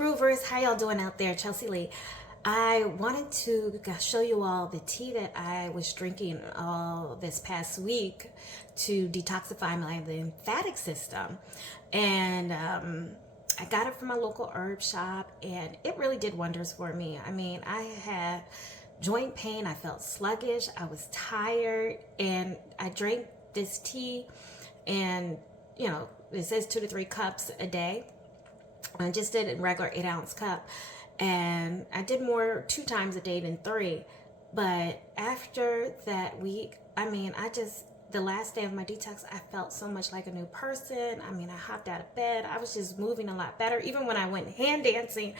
Groovers, how y'all doing out there? Chelsea Lee. I wanted to show you all the tea that I was drinking all this past week to detoxify my lymphatic system. And I got it from my local herb shop, and it really did wonders for me. I mean, I had joint pain, I felt sluggish, I was tired, and I drank this tea, and it says 2 to 3 cups a day. I just did it in regular 8-ounce cup, and I did more 2 times a day than 3. But after that week, the last day of my detox, I felt so much like a new person. I mean, I hopped out of bed. I was just moving a lot better. Even when I went hand dancing,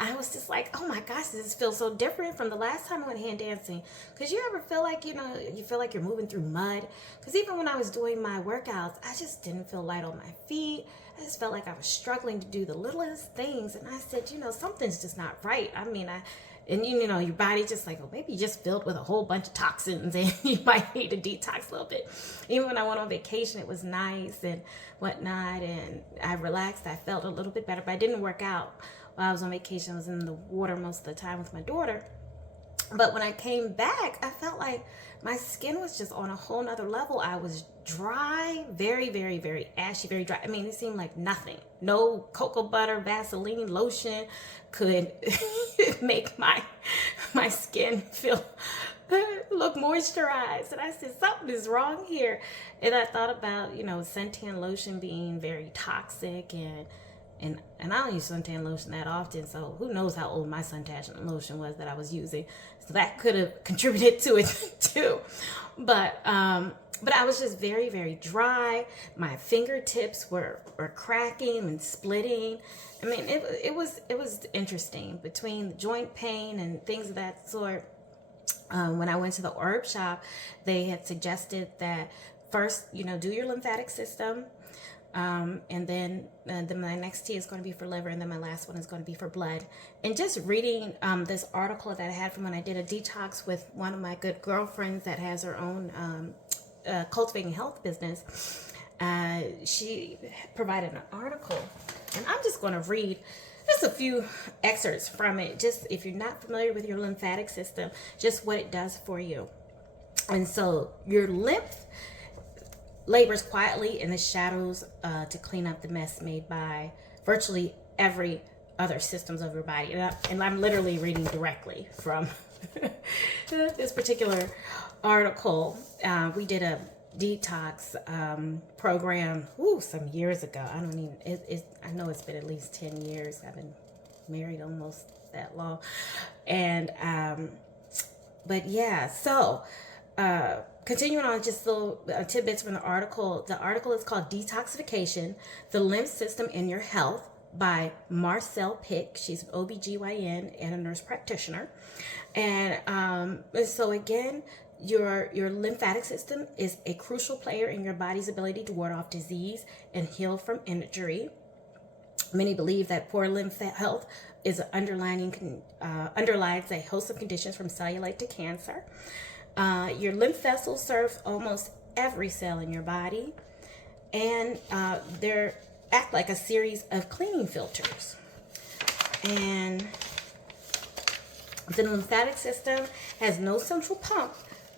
I was just like, oh my gosh, this feels so different from the last time I went hand dancing. Because you ever feel like, you feel like you're moving through mud? Because even when I was doing my workouts, I just didn't feel light on my feet. I just felt like I was struggling to do the littlest things. And I said, something's just not right. And your body just like, oh, maybe you just filled with a whole bunch of toxins and you might need to detox a little bit. Even when I went on vacation, it was nice and whatnot, and I relaxed. I felt a little bit better, but I didn't work out while I was on vacation. I was in the water most of the time with my daughter. But when I came back, I felt like my skin was just on a whole nother level. I was dry, very, very, very ashy, very dry. I mean, it seemed like nothing. No cocoa butter, Vaseline, lotion could make my skin look moisturized. And I said, something is wrong here. And I thought about, suntan lotion being very toxic, and I don't use suntan lotion that often, so who knows how old my suntan lotion was that I was using. So that could have contributed to it too. But I was just very, very dry. My fingertips were cracking and splitting. I mean, it was interesting between the joint pain and things of that sort. When I went to the herb shop, they had suggested that first, do your lymphatic system. And then my next tea is going to be for liver, and then my last one is going to be for blood. And just reading this article that I had from when I did a detox with one of my good girlfriends that has her own cultivating health business, she provided an article, and I'm just going to read just a few excerpts from it, just if you're not familiar with your lymphatic system, just what it does for you. And so your lymph labors quietly in the shadows to clean up the mess made by virtually every other systems of your body. And I'm literally reading directly from this particular article. We did a detox program some years ago. I know it's been at least 10 years. I've been married almost that long. And but yeah, so continuing on, just little tidbits from the article. The article is called Detoxification, the Lymph System in Your Health by Marcelle Pick. She's an OBGYN and a nurse practitioner. And so again, your lymphatic system is a crucial player in your body's ability to ward off disease and heal from injury. Many believe that poor lymph health is underlies a host of conditions from cellulite to cancer. Your lymph vessels serve almost every cell in your body, and they act like a series of cleaning filters. And the lymphatic system has no central pump,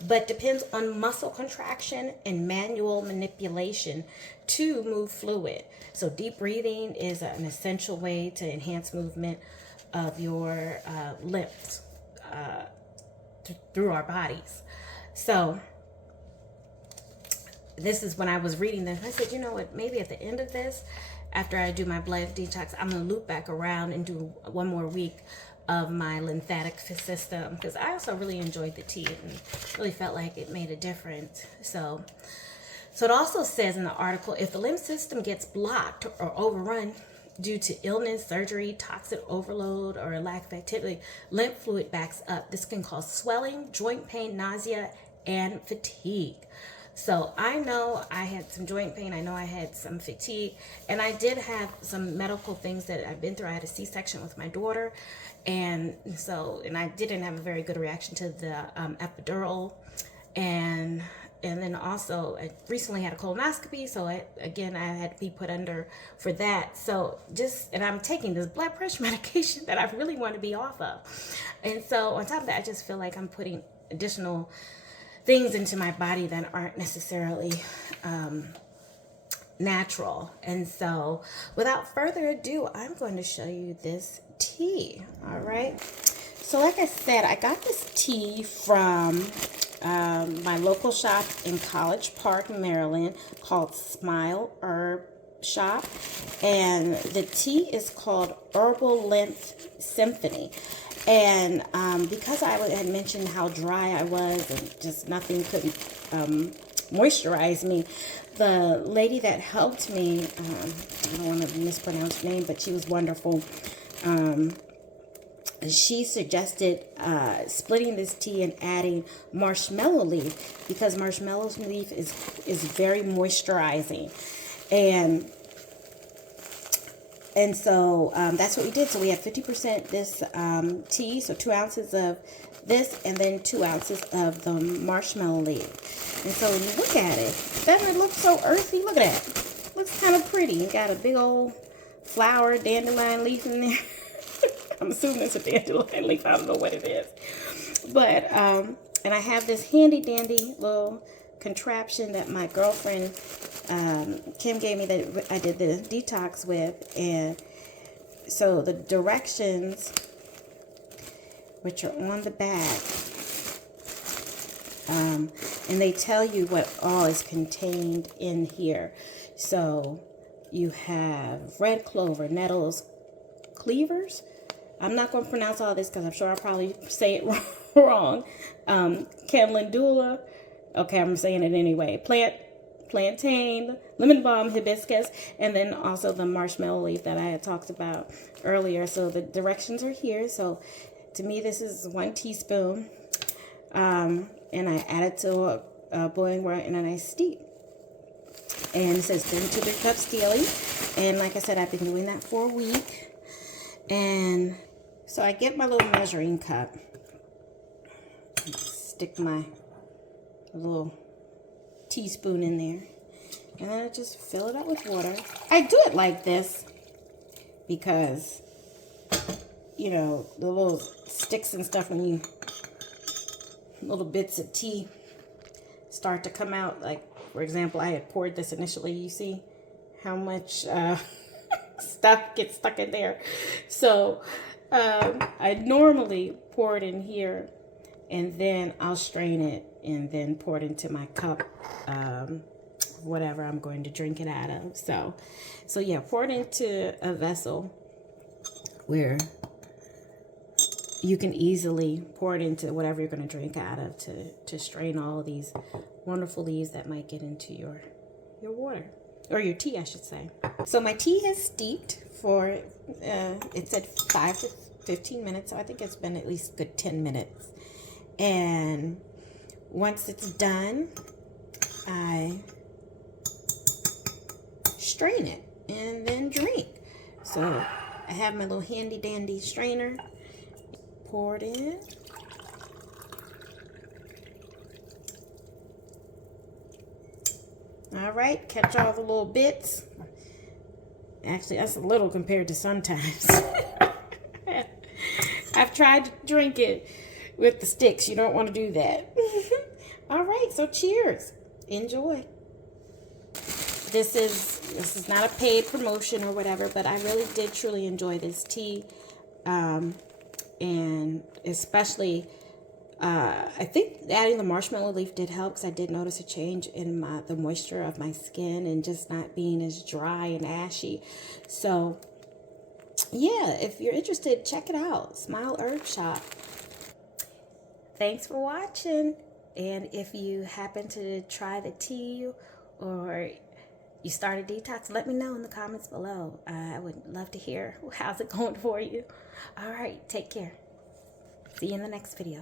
but depends on muscle contraction and manual manipulation to move fluid. So deep breathing is an essential way to enhance movement of your lymph through our bodies. So this is when I was reading this. I said, you know what, maybe at the end of this, after I do my blood detox, I'm going to loop back around and do one more week of my lymphatic system, because I also really enjoyed the tea and really felt like it made a difference. So it also says in the article, if the lymph system gets blocked or overrun due to illness, surgery, toxic overload, or a lack of activity, lymph fluid backs up. This can cause swelling, joint pain, nausea, and fatigue. So I know I had some joint pain. I know I had some fatigue, and I did have some medical things that I've been through. I had a C-section with my daughter, and I didn't have a very good reaction to the epidural, and And then also, I recently had a colonoscopy, so again, I had to be put under for that. So and I'm taking this blood pressure medication that I really want to be off of. And so on top of that, I just feel like I'm putting additional things into my body that aren't necessarily natural. And so without further ado, I'm going to show you this tea. All right. So like I said, I got this tea from my local shop in College Park, Maryland, called Smile Herb Shop. And the tea is called Herbal Lymph Symphony. And because I had mentioned how dry I was and just nothing couldn't moisturize me, the lady that helped me, I don't want to mispronounce her name, but she was wonderful. She suggested splitting this tea and adding marshmallow leaf, because marshmallow leaf is very moisturizing. And so that's what we did. So we had 50% this tea, so 2 ounces of this, and then 2 ounces of the marshmallow leaf. And so when you look at it, doesn't it look so earthy? Look at that. Looks kind of pretty. You got a big old flower dandelion leaf in there. I'm assuming it's a dandelion leaf. I don't know what it is. But, and I have this handy dandy little contraption that my girlfriend, Kim, gave me that I did the detox with. And so the directions, which are on the back, and they tell you what all is contained in here. So you have red clover, nettles, cleavers. I'm not going to pronounce all this because I'm sure I'll probably say it wrong. Calendula. Okay, I'm saying it anyway. Plantain, lemon balm, hibiscus, and then also the marshmallow leaf that I had talked about earlier. So the directions are here. So to me, this is 1 teaspoon. And I add it to a boiling water and then I steep. And it says 1 to 3 cups daily. And like I said, I've been doing that for a week. And so I get my little measuring cup, stick my little teaspoon in there, and then I just fill it up with water. I do it like this because, you know, the little sticks and stuff, when you, little bits of tea start to come out. Like, for example, I had poured this initially. You see how much stuff gets stuck in there. So I normally pour it in here, and then I'll strain it and then pour it into my cup, whatever I'm going to drink it out of. So yeah, pour it into a vessel where you can easily pour it into whatever you're going to drink out of to strain all of these wonderful leaves that might get into your water, or your tea, I should say. So my tea has steeped for, it said 5 to 15 minutes. So I think it's been at least a good 10 minutes. And once it's done, I strain it and then drink. So I have my little handy dandy strainer. Pour it in. All right, catch all the little bits. Actually, that's a little compared to sometimes. I've tried to drink it with the sticks. You don't want to do that. All right, so cheers. Enjoy. This is not a paid promotion or whatever, but I really did truly enjoy this tea. And especially, I think adding the marshmallow leaf did help, because I did notice a change in the moisture of my skin and just not being as dry and ashy. So yeah, if you're interested, check it out. Smile Herb Shop. Thanks for watching. And if you happen to try the tea or you start a detox, let me know in the comments below. I would love to hear how's it going for you. All right, take care. See you in the next video.